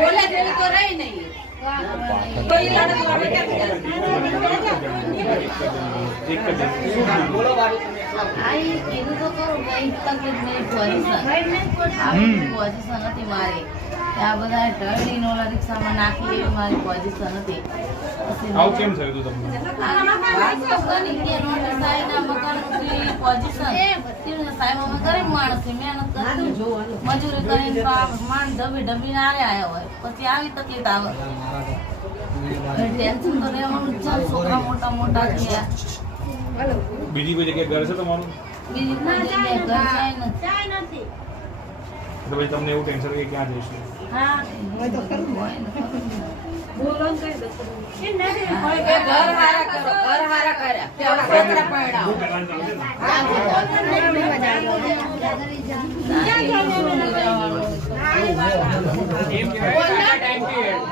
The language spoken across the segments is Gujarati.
बोले तो रही नहीं कोई पोजिशन હતી મારી આ બધા ઢળીને ઓલા રિક્ષામાં નાખી એવી મારી પોઝિશન હતી. આવું કેમ થયું હતું તમને? મજૂરી કરીને માંડ ઢબી ઢબી નારે આવ્યા હોય પછી આવી તકલીફ આવે. ટેન્શન તો રહેવાનું જ છે. છોકરા મોટા મોટા થયા. બીજી કોઈ જગ્યાએ ઘર છે તમારું? બીજી કોઈ જગ્યાએ ઘર જાય નથી. તો ભાઈ તમને એવું ટેન્શન કે ક્યાં જઈશું? હા હોય તો ખરું હોય ને બોલો કઈ દો ઘર હારા કરો ઘર હારા કર્યા છોકરા પરણાવો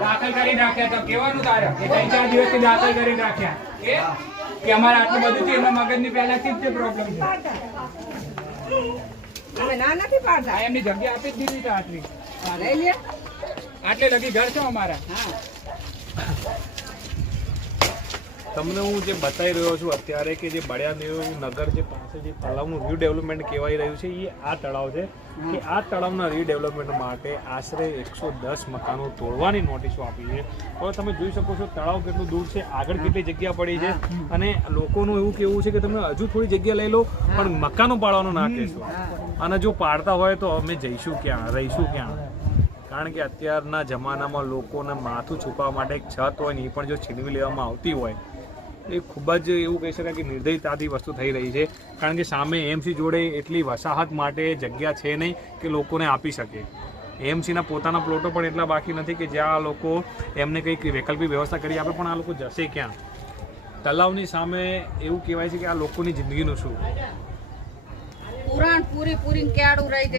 દાખલ કરી નાખ્યા તો કેવાનું તારે 3-4 દિવસથી દાખલ કરી નાખ્યા કે અમારે આટલું બધું છે એમના મગજની પહેલાથી જ પ્રોબ્લેમ છે. અમે ના નથી પાડતા એમની જગ્યા આપી જ દીધી તો આટલી આટલે લગી ઘર છે અમારા. તમને હું જે બતાવી રહ્યો છું અત્યારે કે જે બળિયાદેવ નગર જે પાસે જે તળાવનું રીડેવલપમેન્ટ કહેવાય રહ્યું છે એ આ તળાવ છે કે આ તળાવના રીડેવલપમેન્ટ માટે આશરે 110 મકાનો તોડવાની નોટિસો આપી છે. હવે તમે જોઈ શકો છો તળાવ કેટલું દૂર છે, આગળ કેટલી જગ્યા પડી છે અને લોકોનું એવું કહેવું છે કે તમે હજુ થોડી જગ્યા લઈ લો પણ મકાનો પાડવાનું ના કહેશો. અને જો પાડતા હોય તો અમે જઈશું ક્યાં, રહીશું ક્યાં? કારણ કે અત્યારના જમાનામાં લોકોને માથું છુપાવવા માટે એક છત હોય ને એ પણ જો છીનવી લેવામાં આવતી હોય એ ખૂબ જ એવું કહી શકાય કે નિર્દયતાથી વસ્તુ થઈ રહી છે. કારણ કે સામે એએમસી જોડે એટલી વસાહત માટે જગ્યા છે નહીં કે લોકોને આપી શકે. એએમસીના પોતાના પ્લોટો પણ એટલા બાકી નથી કે જ્યાં લોકો એમને કંઈક વૈકલ્પિક વ્યવસ્થા કરી આપે, પણ આ લોકો જશે ક્યાં? તલાવની સામે એવું કહેવાય છે કે આ લોકોની જિંદગીનું શું? પુરાણ પૂરી કેળું રહી